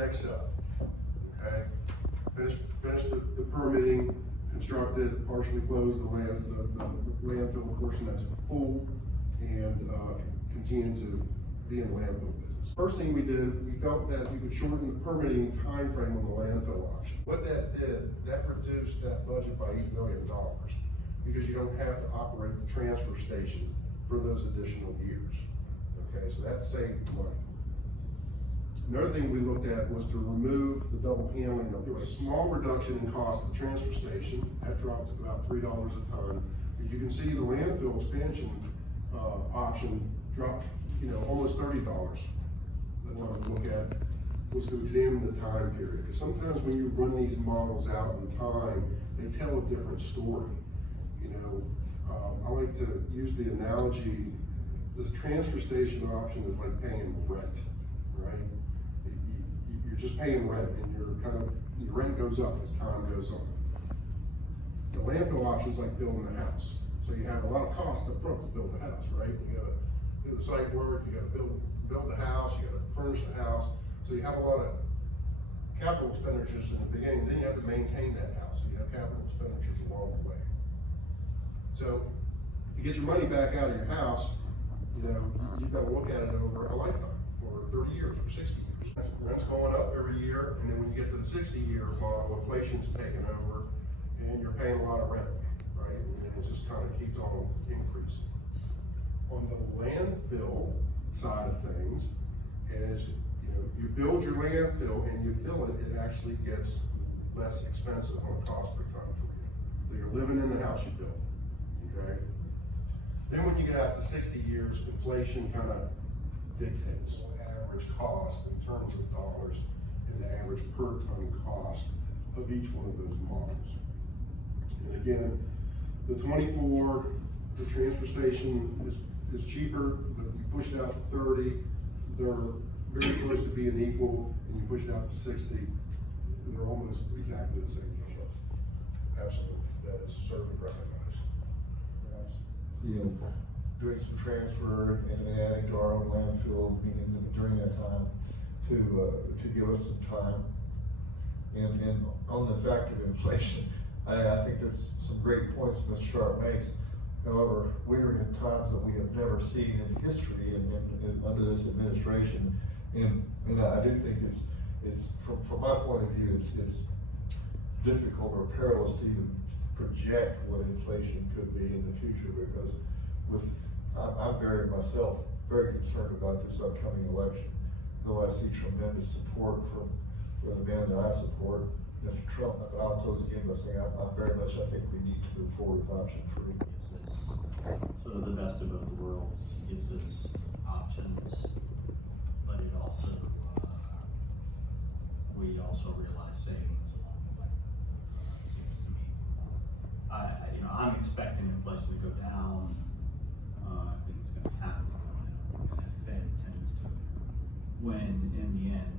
next step. Okay, finish the permitting, construct it, partially close the landfill portion that's full, and continue to be in the landfill business. First thing we did, we felt that we could shorten the permitting time frame on the landfill option. What that did, that reduced that budget by $8 million because you don't have to operate the transfer station for those additional years. Okay, so that saved money. Another thing we looked at was to remove the double handling. There was a small reduction in cost of the transfer station. That dropped to about $3 a ton. As you can see, the landfill expansion option dropped, almost $30. That's what I look at, was to examine the time period. Because sometimes when you run these models out in time, they tell a different story. I like to use the analogy, this transfer station option is like paying rent, right? You're just paying rent, and your rent goes up as time goes on. The landfill option is like building a house. So you have a lot of cost up front to build the house, right? You gotta do the site work, you gotta build the house, you gotta furnish the house. So you have a lot of capital expenditures in the beginning, then you have to maintain that house. So you have capital expenditures along the way. So to get your money back out of your house, you've got to look at it over a lifetime, or 30 years, or 60 years. Rent's going up every year, and then when you get to the 60-year model, inflation's taking over, and you're paying a lot of rent, right? And it just kind of keeps on increasing. On the landfill side of things, as you build your landfill and you fill it, it actually gets less expensive on a cost per ton for you. So you're living in the house you built, okay? Then when you get out to 60 years, inflation kind of dictates average cost in terms of dollars and the average per ton cost of each one of those models. And again, the 24, the transfer station is cheaper, but you push it out to 30, they're very close to being equal, and you push it out to 60, and they're almost exactly the same. Absolutely, that is certainly recognized. Doing some transfer and then adding to our own landfill, meaning during that time to give us some time. And on the fact of inflation, I think that's some great points Mr. Sharp makes. However, we're in times that we have never seen in history and under this administration. And I do think it's from my point of view, it's difficult or perilous to even project what inflation could be in the future, because I'm very concerned about this upcoming election. Though I see tremendous support from the man that I support, Mr. Trump. I'll close again by saying I think we need to move forward with option 3. It's sort of the best of both worlds. Gives us options, but it also we also realize savings along the way. It seems to me. I'm expecting inflation to go down. I think it's going to have to go down. And the Fed tends to win in the end.